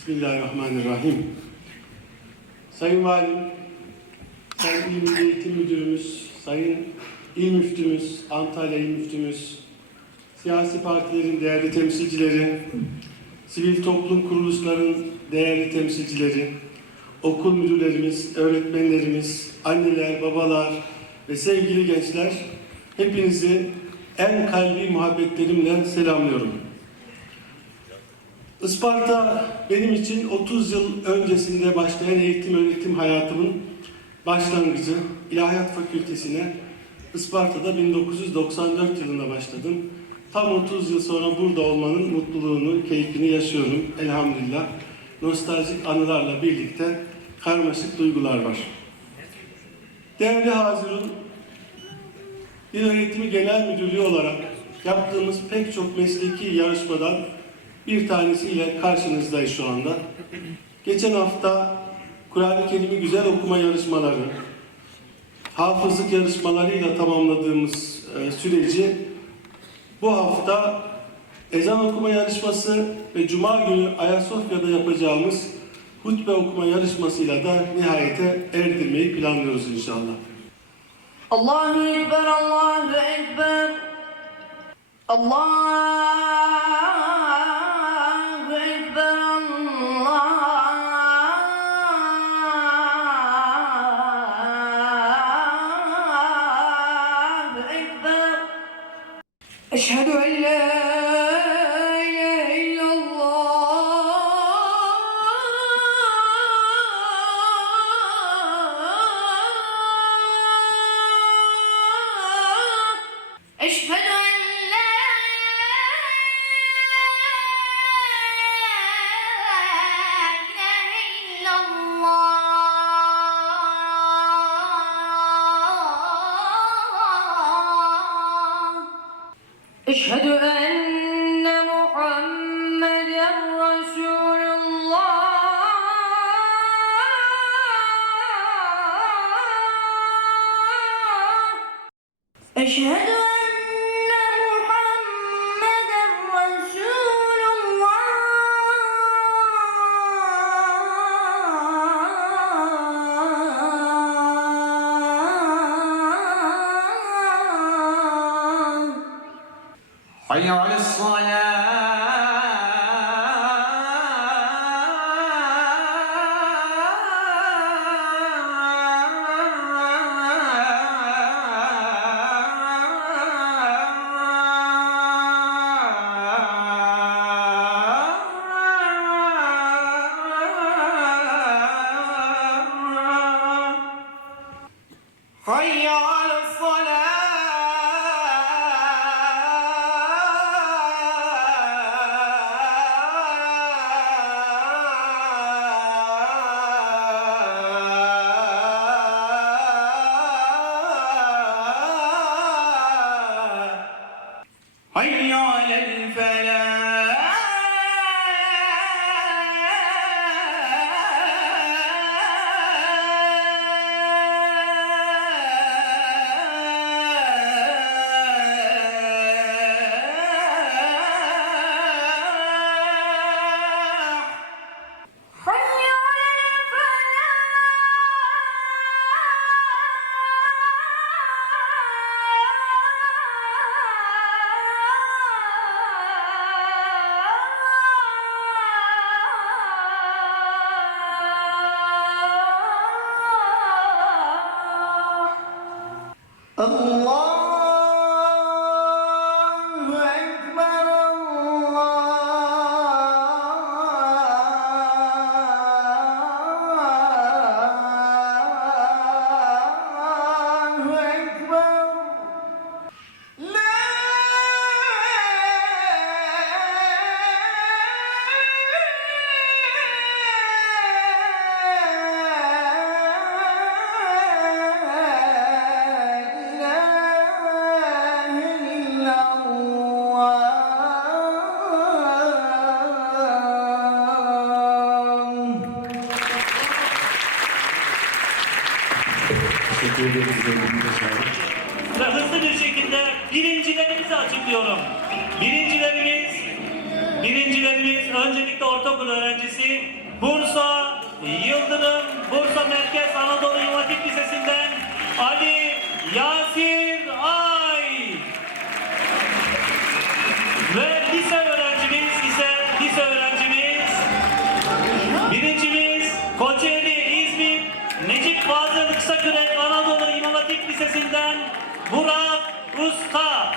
Bismillahirrahmanirrahim. Sayın Valim, Sayın İl Milli Eğitim Müdürümüz, Sayın İl Müftümüz, Antalya İl Müftümüz, siyasi partilerin değerli temsilcileri, sivil toplum kuruluşların değerli temsilcileri, okul müdürlerimiz, öğretmenlerimiz, anneler, babalar ve sevgili gençler, hepinizi en kalbi muhabbetlerimle selamlıyorum. Isparta benim için 30 yıl öncesinde başlayan eğitim öğretim hayatımın başlangıcı. İlahiyat Fakültesine Isparta'da 1994 yılında başladım. Tam 30 yıl sonra burada olmanın mutluluğunu, keyfini yaşıyorum elhamdülillah. Nostaljik anılarla birlikte karmaşık duygular var. Değerli Hazirun, Dil Öğretimi Genel Müdürlüğü olarak yaptığımız pek çok mesleki yarışmadan bir tanesiyle karşınızdayız şu anda. Geçen hafta Kur'an-ı Kerim'i güzel okuma yarışmaları, hafızlık yarışmalarıyla tamamladığımız e, süreci bu hafta ezan okuma yarışması ve Cuma günü Ayasofya'da yapacağımız hutbe okuma yarışmasıyla da nihayete erdirmeyi planlıyoruz inşallah. Allahu Ekber, Allahu Ekber. Allahu أشهد أن لا إله إلا الله أشهد أن محمدا رسول الله أشهد حي على على حي على الفلاح Ve hızlı bir şekilde birincilerimizi açıklıyorum. Birincilerimiz, birincilerimiz öncelikle ortaokul öğrencisi Bursa Yıldırım Bursa Merkez Anadolu Hatip Lisesi'nden Ali Yasir Ay. Ve lise öğrencimiz ise lise öğrencimiz birincimiz Kocaeli İzmir Necip Fazıl Kısakürek Lisesi'nden Burak Usta.